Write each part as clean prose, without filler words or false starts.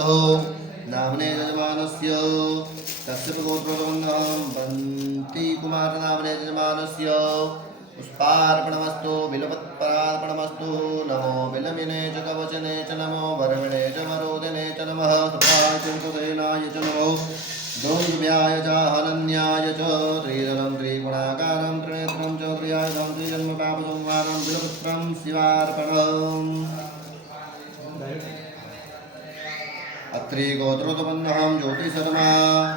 वसुदो नामने यजमानस्य कश्यप गोत्रोत्पन्नं बन्ति कुमार नामने यजमानस्य पुष्पार्पणमस्तु बिल्वपत्रार्पणमस्तु नमो बिलमिने च कवचने च नमो वरविणे च वरोदने च नमः सुभाषितुसेनाय च नमो दोन्द्व्याय च हनन्याय च त्रिदलं त्रिगुणाकारं त्रिनेत्रं च त्रियायुधं त्रिजन्मपापसंहारं बिलपुत्रं शिवार्पणम् अत्रि गोत्रोत्पन्नहं ज्योतिशर्मा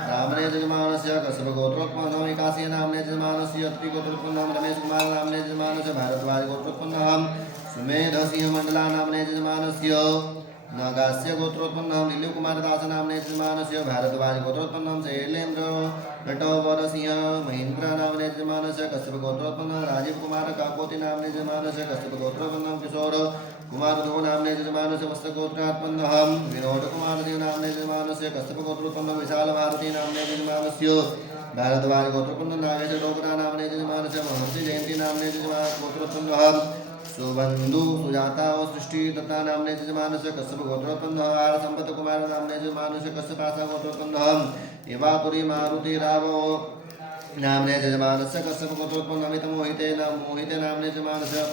नामने यजमानस्य कश्यप गोत्रोत्पन्नहं एकासी नामने यजमानस्य अत्रि गोत्रोत्पन्नहं रमेश कुमार नामने यजमानस्य भारद्वाज गोत्रोत्पन्नहं सुमेधसिंह मंडला नामने यजमानस्य नागास्य गोत्रोत्पन्नहं लील्यु कुमार दास नामने यजमानस्य भारद्वाज गोत्रोत्पन्नहं शैलेन्द्र नटवरसिंह महेन्द्र नामने यजमानस्य कश्यप गोत्रोत्पन्नहं राजीव कुमार काकोति नामने यजमानस्य कश्यप गोत्रोत्पन्नहं किशोर कुमार ध्रुव नामने यजमानस्य वस्त्रगोत्रात्पन्नहं विनोद कुमार देव नामने यजमानस्य कश्यप गोत्रोत्पन्नहं विशाल भारती नामने यजमानस्य भारद्वाज गोत्रोत्पन्नहं नागेश डोगरा नामने यजमानस्य महर्षि जयंती नामने यजमानस्य गोत्रोत्पन्नहं सुबंधु सुजाता और सृष्टि दत्ता नामने यजमानस्य कश्यप गोत्रोत्पन्नहं आर संपत कुमार नामने यजमानस्य कश्यपासा गोत्रोत्पन्नहं इवापुरी मारुति राव नामने यजमानस्य कश्यप गोत्रोत्पन्नहं मोहिते नामने यजमानस्य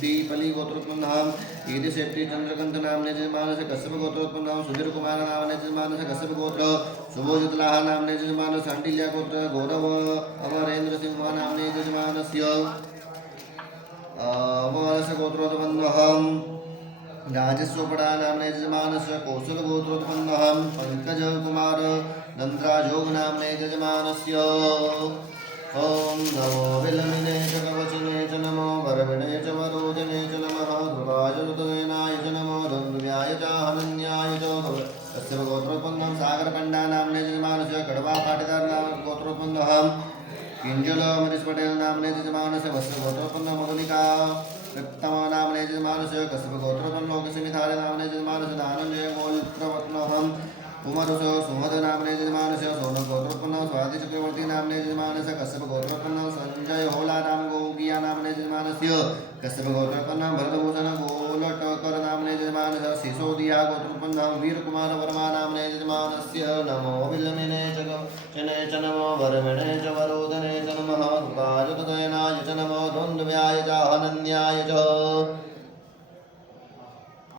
दीपली गोत्रोत्पन्नहं ईदि शेट्टी चंद्रकांत नामने यजमानस्य कश्यप गोत्रोत्पन्नहं सुधीर कुमार नामने यजमानस्य कश्यप गोत्र सुबोधित लाहा नामने यजमानस्य सांडिल्य गोत्र गौरव अमरेंद्र सिंह नामने यजमानस्य अमरस्य गोत्रोत्पन्नहं राजस्वपड़ा नामने यजमानस्य कौशल गोत्रोत्पन्नहं पंकज कुमार नंद्राजोग नामने यजमानस्य ओम नमो विलमिने च कवचने च नमो वरविणे च वरोदने च नमः ध्रुवाय रुद्रसेनाय च नमो धनुर्व्याय च हनन्याय च कश्यप गोत्रोत्पन्नं सागरकंडा नामने यजमानस्य कड़वा पाटीदार नाम गोत्रोत्पन्नहं किंजल मनीष पटेल नामने यजमानस्य वस्त्र गोत्रोत्पन्नं मधुलिका कृत्तम नामने यजमानस्य कश्यप गोत्रोत्पन्नं लोकसिमिधार नामने यजमानस्य धनंजय गोत्रवत्नहं कुमारुष सुमद नामने यजमानस्य सोन गोत्रोत्पन्नं स्वाति चक्रवर्ती नामने यजमानस्य कश्यप गोत्रोत्पन्नं संजय होला नाम गोगिया नामने यजमानस्य कश्यप गोत्रोत्पन्नं भरतभूषण गोलटकर नामने यजमानस्य सिसोदिया गोत्रोत्पन्नं वीरकुमार वर्मा नामने यजमानस्य नमो विलमिने च नमो वरविणे च वरोदने च नमः कृपायुतदयनाय च नमो द्वन्द्वव्याय च हनन्याय च